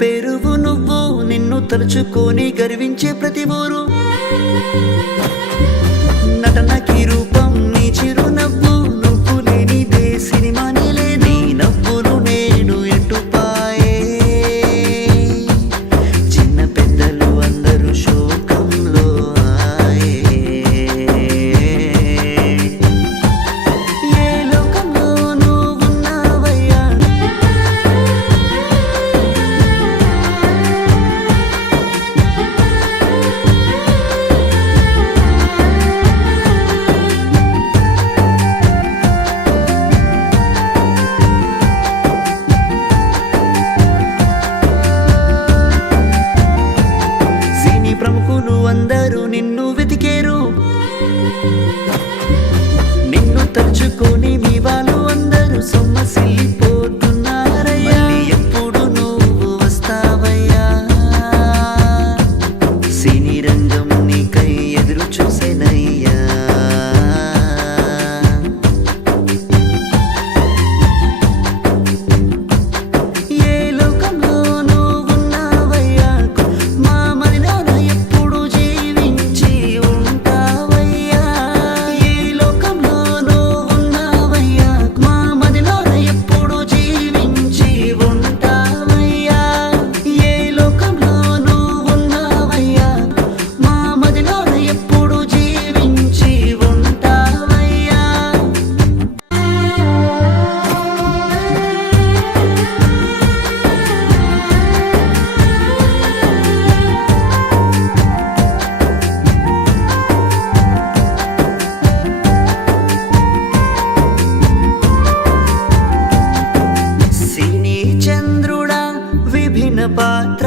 పేరువు నువ్వు, నిన్ను తలుచుకొని గర్వించే ప్రతి ఊరు. నటనకి రూపం నీ చిరునవ్వు, నువ్వు లేనిదే సినిమానే లేదు. నీ నవ్వులు నేడు ఎటుపాయే, చిన్న పెద్దలు అందరూ శోకంలో ఆయే. ఏ లోకంలో నువ్వున్నావయ్యా, సినీ ప్రముఖులు అందరూ నిన్ను వెతికేరు. నిన్ను తలుచుకొని మీ వాళ్ళు అందరూ సొమ్మసిల్లిపోతున్నారయ్యా. మళ్ళీ ఎప్పుడు నువ్వు వస్తావయ్యా, సినీ రంగం నీకై ఎదురు చూసేనయ్యా. ఏ లోకంలో నువ్వున్నావయ్యా, మా మదిలోన ఎప్పుడు జీవించి ఉంటావయ్యా. ఏ లోకంలో నువ్వున్నావయ్యా, మా మదిలోన ఎప్పుడు జీవించి ఉంటావయ్యా. ఏ లోకంలో నువ్వున్నావయ్యా, మా మదిలోన ఎప్పుడు జీవించి ఉంటావయ్యా. సినీ చంద్రుడా, విభిన్న పాత్ర